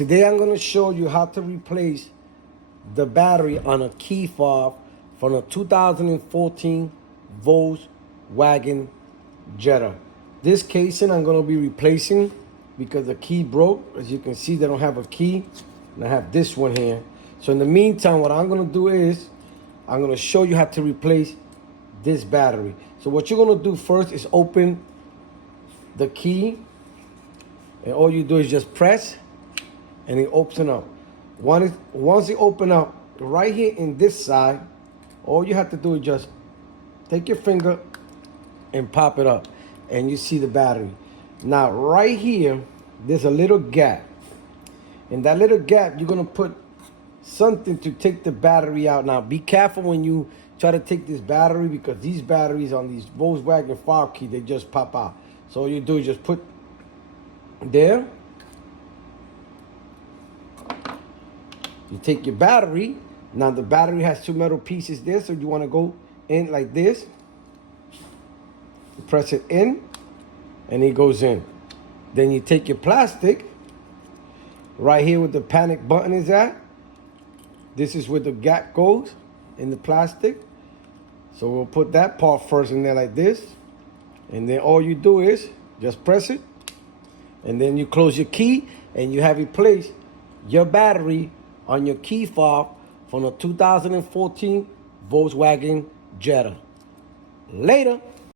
Today I'm going to show you how to replace the battery on a key fob from a 2014 Volkswagen Jetta. This casing I'm going to be replacing because the key broke. As you can see, they don't have a key, and I have this one here. So in the meantime, what I'm going to do is I'm going to show you how to replace this battery. So what you're going to do first is open the key, and all you do is just press and it opens up. Once it opens up, right here in this side, all you have to do is just take your finger and pop it up, and you see the battery. Now right here, there's a little gap. In that little gap, you're gonna put something to take the battery out. Now be careful when you try to take this battery, because these batteries on these Volkswagen fob key, they just pop out. So all you do is just put there. You take your battery. Now the battery has two metal pieces there, so you want to go in like this. You press it in, and it goes in. Then you take your plastic, right here where the panic button is at. This is where the gap goes in the plastic. So we'll put that part first in there like this. And then all you do is just press it. And then you close your key, and you have replaced your battery on your key fob from a 2014 Volkswagen Jetta. Later.